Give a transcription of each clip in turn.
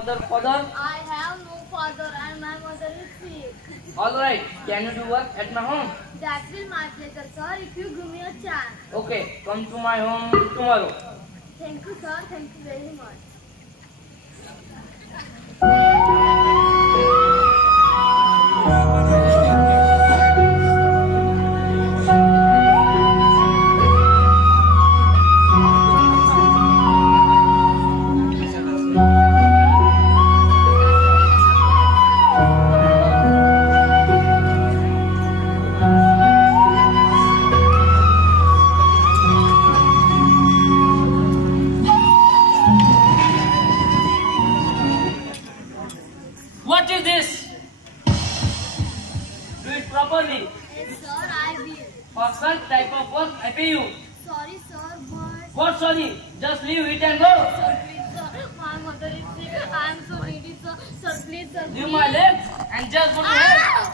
Father? I have no father and my mother is sick. Alright, can you do work at my home? That will my pleasure, sir, if you give me a chance. Okay, come to my home tomorrow. Thank you, sir. Thank you very much. What is this? Do it properly. Yes, sir, I will. For such type of work, I pay you. Sorry, sir, but... What sorry? Just leave it and go. Sir, please, sir. My mother is sick. I am so needy, sir. Sir, please, sir. Leave my legs and just go to help.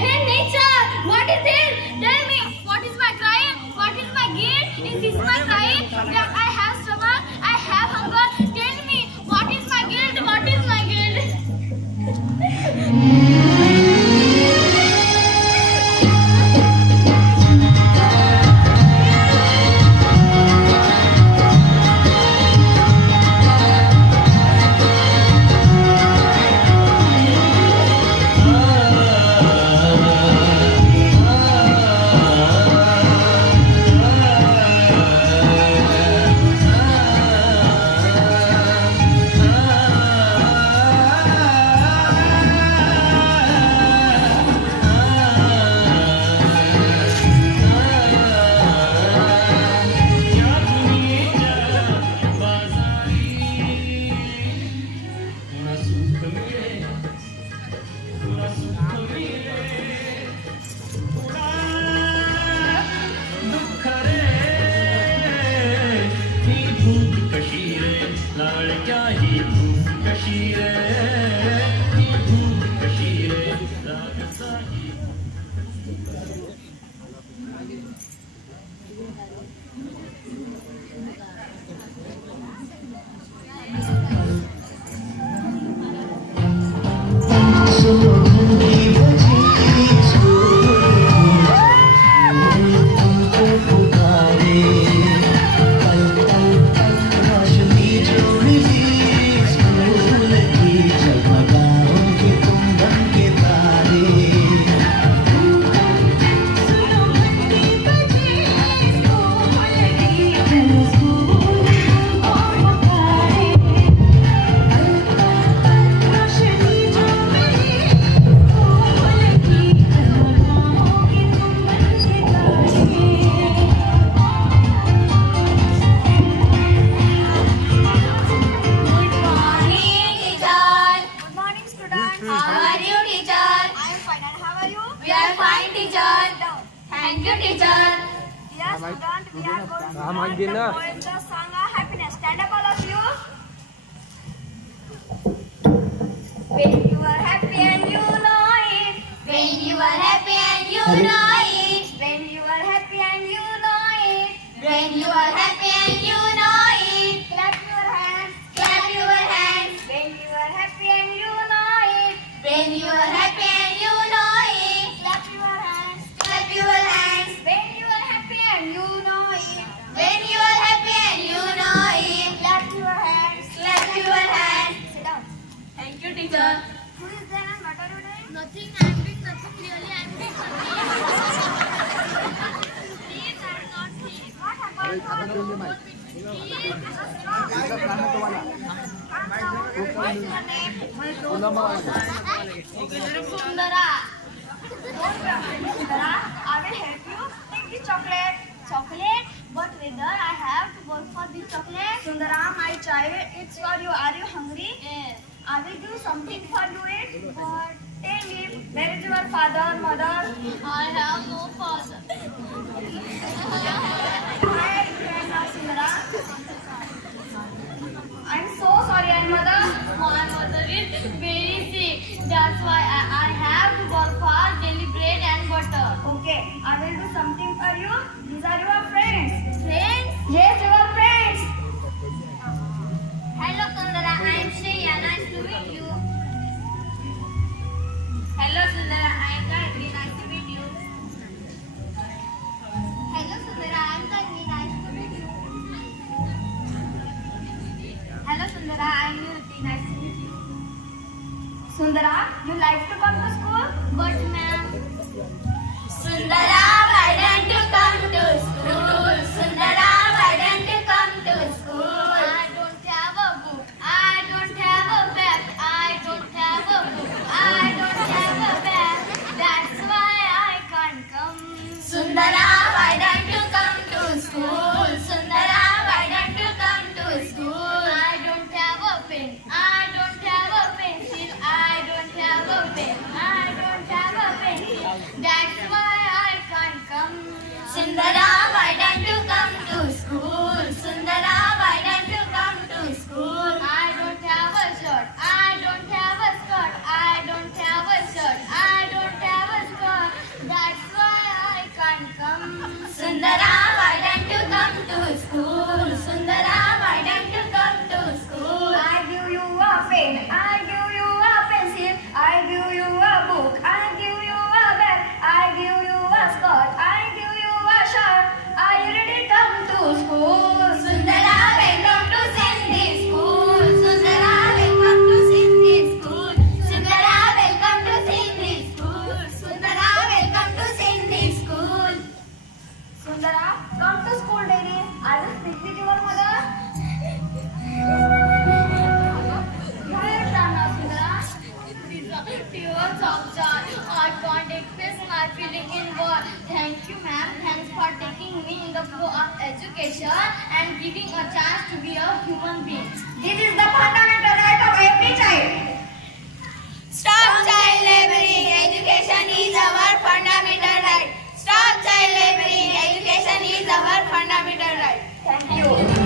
Hey, nature! What is this? Tell me, what is my crime? What is my guilt? Is this my crime? That I have stomach? I have hunger? Tell me, what is my guilt? What is my guilt? Good morning, teacher. Good morning, students. How are you, teacher? I am fine. And how are you? We are fine, teacher. Thank you, teacher. Dear student, we are going to learn the poem, the song of happiness. Stand up, all of you. When you are happy and you know it. When you are happy and you know it. When you are happy and you know it, When you are happy and you know it. clap your hands. Clap your hands. When you are happy and you know it, When you are happy and you know it. clap your hands. Clap your hands. When you are happy and you know it, When you are happy and you know it. clap your hands. Clap your hands. Sit down. Thank you, teacher. Who is there and what are you doing? Nothing. I am doing nothing. Really, I am doing nothing. Please, I am not sick. What happened? What's your name? Sundara. Sundara, I will help you. Take the chocolate. Chocolate? But whether I have to work for this chocolate? Sundara, my child it's for you. Are you hungry? Yes. I will do something for you eat. But tell me, where is your father, mother? I have no father. Hi, Grandma Sundara. I'm so sorry, and mother. My mother is very sick. That's why I have to work for daily bread and butter. Okay, I will do something for you. These are your friends. Friends? Yes, your friends. Hello Sundara, I am Shreya. Nice to meet you. Hello Sundara, I am Gayatri. Nice to meet you. Hello Sundara, I am Tanvi. Nice to meet you. Hello Sundara, I am Nirti. Nice to meet you. Sundara, you like to come to school? But ma'am, Sundara, why don't you come to school? Sundara, why don't you come to school? I don't have a book. I don't have a bag. I don't have a book. I don't have a bag. That's why I can't come. Sundara, why don't you come to school? Sundara, why don't you come to school? I don't have a pen. I don't have a pencil. I don't have a pen. I don't have a pencil. That's why I can't come. Sundara, why don't you come to school? Sundara, why don't you come to school? I don't have a shirt. I don't have a skirt. I don't have a shirt. I don't have a skirt. That's why I can't come. Sundara, why don't you come to school? Sundara, why don't you come to school? I give you a pen, I give you a pencil, I give you a book, I give you a bag, I give you a skirt, I give you a shirt. Are you ready to come to school? Sundara, welcome to Sindhi school. Sundara, welcome to Sindhi school. Sundara, welcome to Sindhi school. Sundara, welcome to Sindhi school. Sundara, come to school daily. I will speak with your mother. You have done now, Sundara. These are tears of joy. I can't express my feeling in words. Thank you, ma'am. Thanks for taking me in the flow of education and giving a chance to be a human being. This is the fundamental right of every child. Stop child laboring. Education is our fundamental right. Stop child laboring. Education is our fundamental right. Thank you.